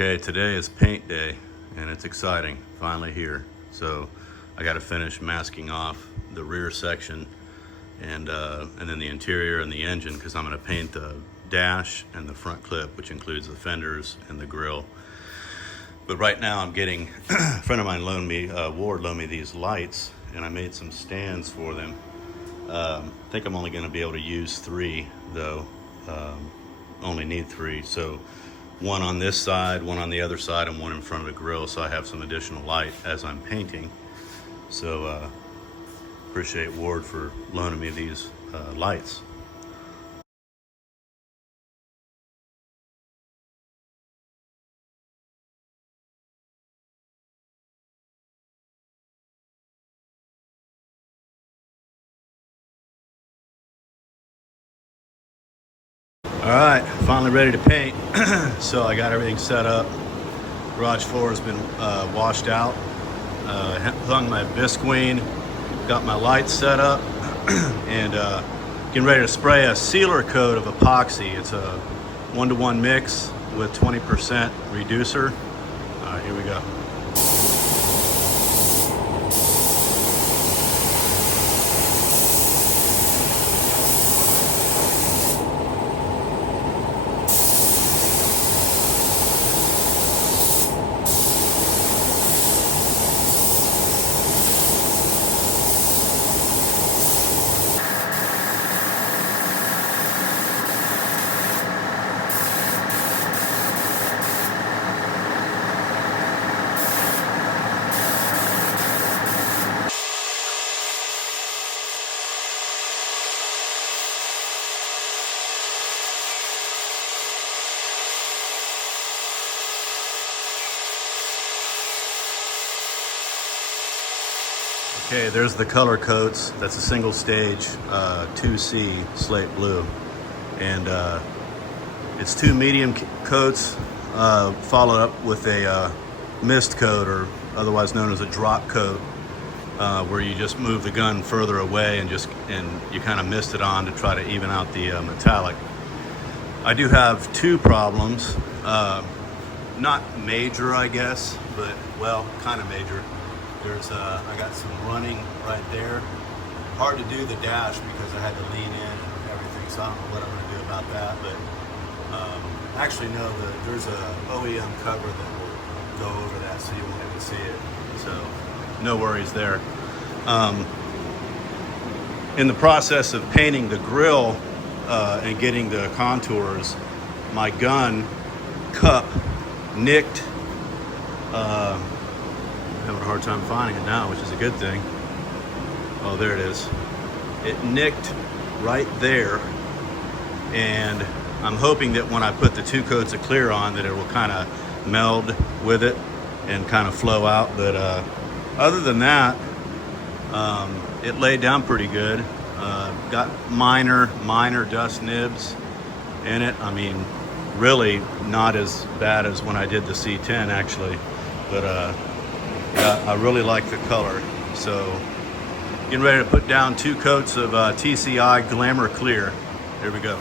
Okay, today is paint day and it's exciting, finally here. So I got to finish masking off the rear section and then the interior and the engine, because I'm going to paint the dash and the front clip, which includes the fenders and the grille. But right now I'm getting, a friend of mine Ward loaned me these lights, and I made some stands for them. I think I'm only going to be able to use 3 though, only need 3. So one on this side, one on the other side, and one in front of the grill, so I have some additional light as I'm painting. So appreciate Ward for loaning me these lights. All right, finally ready to paint. So I got everything set up. Garage floor has been washed out. Hung my visqueen, got my lights set up, and getting ready to spray a sealer coat of epoxy. It's a 1-to-1 mix with 20% reducer. All right, here we go. Okay, there's the color coats. That's a single stage 2C slate blue. And it's 2 medium coats followed up with a mist coat, or otherwise known as a drop coat, where you just move the gun further away and you kind of mist it on to try to even out the metallic. I do have 2 problems. Not major, I guess, but well, kind of major. There's I got some running right there. Hard to do the dash because I had to lean in and everything, so I don't know what I'm going to do about that. But actually, no, there's a OEM cover that will go over that, so you won't even see it. So no worries there. In the process of painting the grill and getting the contours, my gun cup nicked. Having a hard time finding it now, which is a good thing. Oh, there it is. It nicked right there, and I'm hoping that when I put the 2 coats of clear on, that it will kind of meld with it and kind of flow out. But other than that, it laid down pretty good. Got minor dust nibs in it. I mean, really not as bad as when I did the C10 actually, but yeah, I really like the color. So getting ready to put down 2 coats of TCI Glamour Clear. Here we go.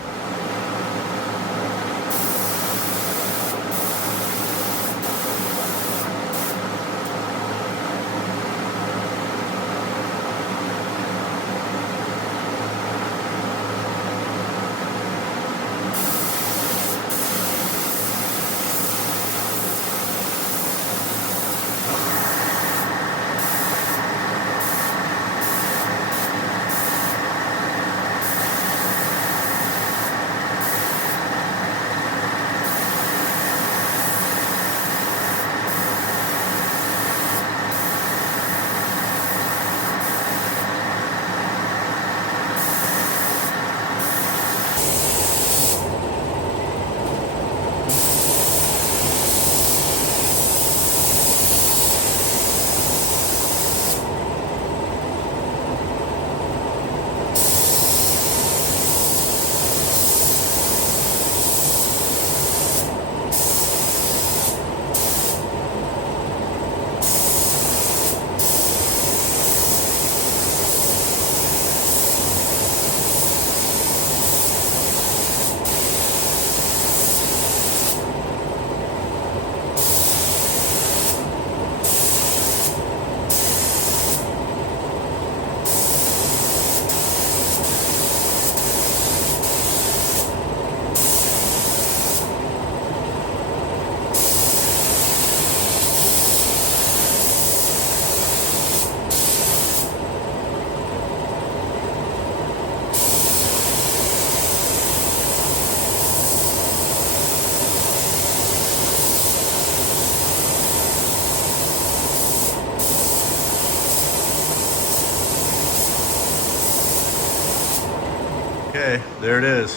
Okay, there it is.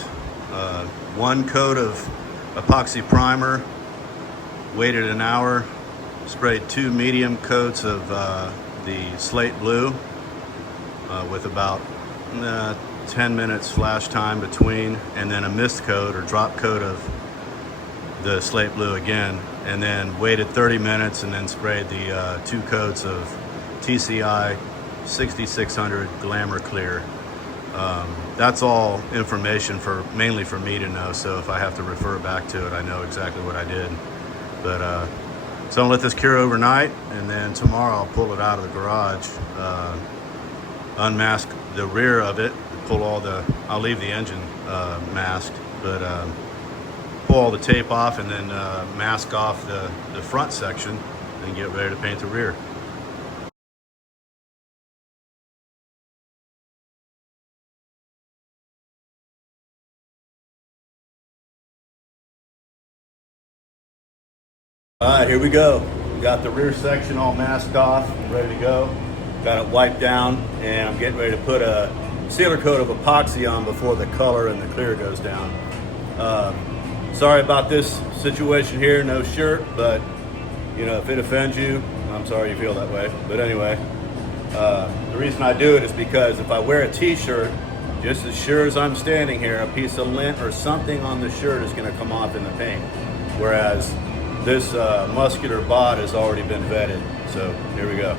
One coat of epoxy primer, waited an hour, sprayed 2 medium coats of the slate blue with about 10 minutes flash time between, and then a mist coat or drop coat of the slate blue again, and then waited 30 minutes and then sprayed the 2 coats of TCI 6600 Glamour Clear. That's all information mainly for me to know, so if I have to refer back to it, I know exactly what I did. But so I'll let this cure overnight, and then tomorrow I'll pull it out of the garage, unmask the rear of it, pull all the, I'll leave the engine masked, but pull all the tape off and then mask off the front section and get ready to paint the rear. All right, here we go. We got the rear section all masked off, ready to go. Got it wiped down, and I'm getting ready to put a sealer coat of epoxy on before the color and the clear goes down. Sorry about this situation here, no shirt, but you know, if it offends you, I'm sorry you feel that way. But anyway, the reason I do it is because if I wear a t-shirt, just as sure as I'm standing here, a piece of lint or something on the shirt is going to come off in the paint. Whereas this muscular bod has already been vetted. So here we go.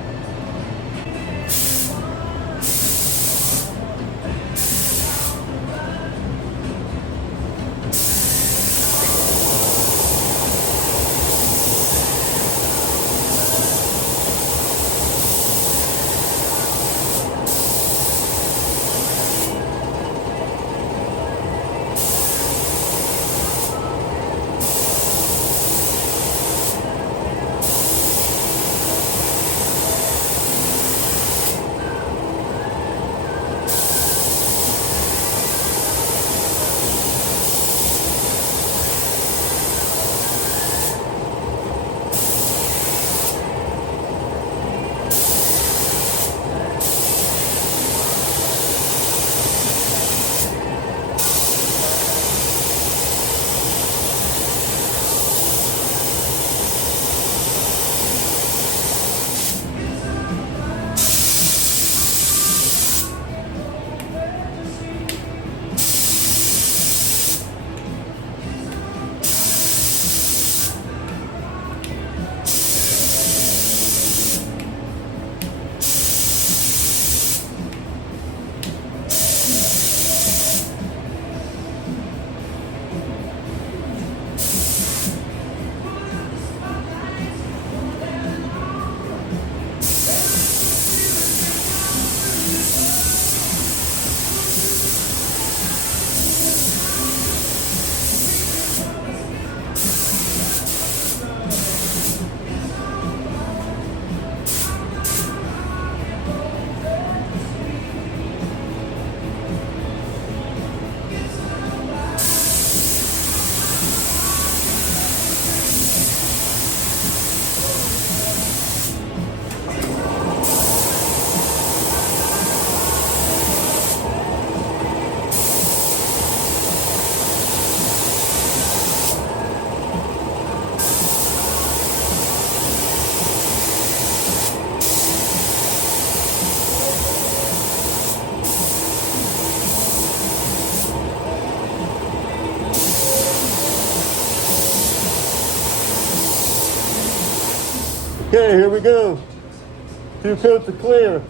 Okay, here we go. 2 coats of clear.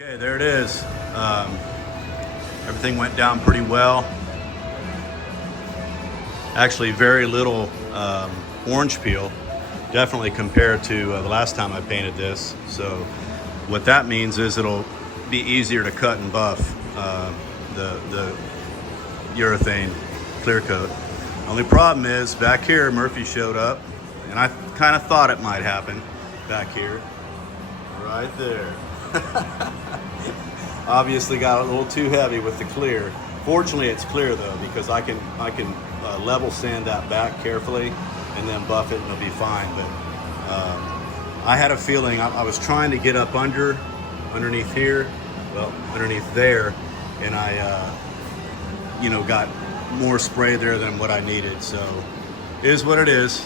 Okay, there it is. Everything went down pretty well. Actually, very little orange peel, definitely compared to the last time I painted this. So what that means is it'll be easier to cut and buff the urethane clear coat. Only problem is back here, Murphy showed up, and I kind of thought it might happen back here, right there. Obviously got a little too heavy with the clear. Fortunately, it's clear though, because I can level sand that back carefully and then buff it and it'll be fine. But I had a feeling I was trying to get up underneath here, well, underneath there, and I got more spray there than what I needed. So it is what it is.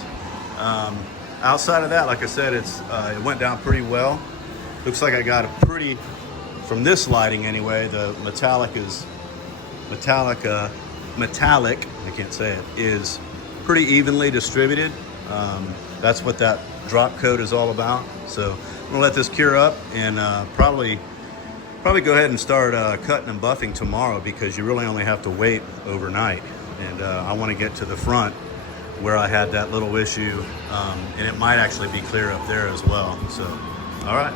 Outside of that, like I said, it went down pretty well. Looks like I got a pretty, from this lighting anyway, the metallic, I can't say it, is pretty evenly distributed. That's what that drop coat is all about. So I'm gonna let this cure up and probably go ahead and start cutting and buffing tomorrow, because you really only have to wait overnight. And I want to get to the front where I had that little issue, and it might actually be clear up there as well. So, all right.